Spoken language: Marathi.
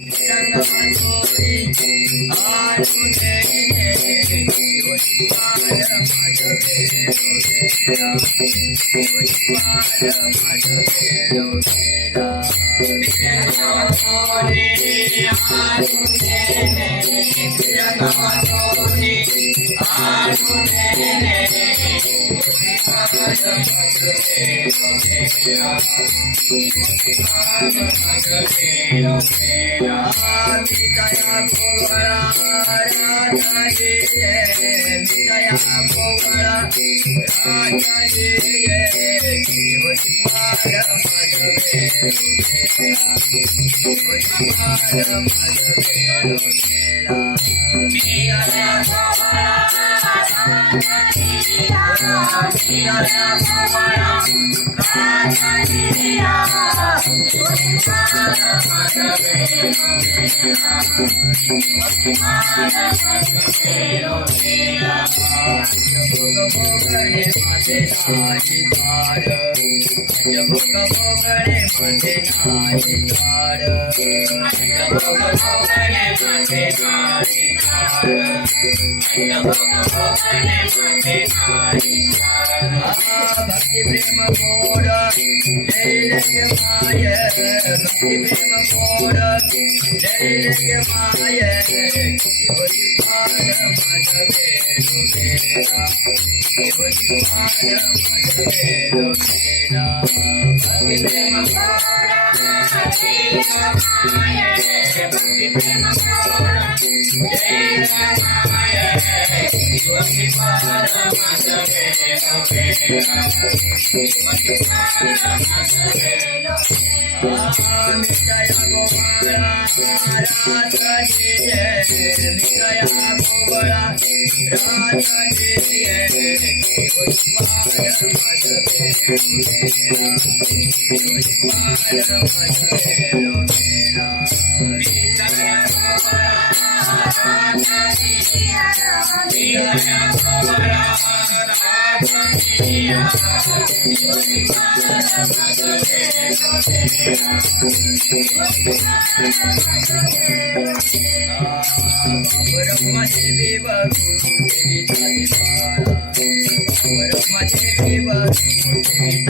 रंगमाधोरी आरुणे योगिपाल माधवेरा योगिपाल माधवेरा रंगमाधोरी आरुणे रंगमाधोरी आरुणे मितया गोवळा राधाजी मितया गोवळा राधाजी योगिपाल माधवे योगिपाल माधवे मितया गोवळा राधाजी मितया गोवळा राधाजी भोगणे माझे नाही तार भोगणे माझे नाही तार भोगणे माझे नाही तार भोगणे माझे नाही भक्ति प्रेम गोड जय माय भक्ति प्रेम गोड जय माय योगिपाल माधवे लोकेरा योगिपाल माधवे लोकेरा भक्ति प्रेम गोड जय माय भक्ति प्रेम गोड जय माय योगिपाल माधवे लोकेरा मितया गोवळा राधाजी मितया गोवळा राधाजी योगिपाल माधवे योगिपाल माधवे लोकेरा मितया गोवळा राधाजी मितया गोवळा ब्रह्मदेवी बघू देवी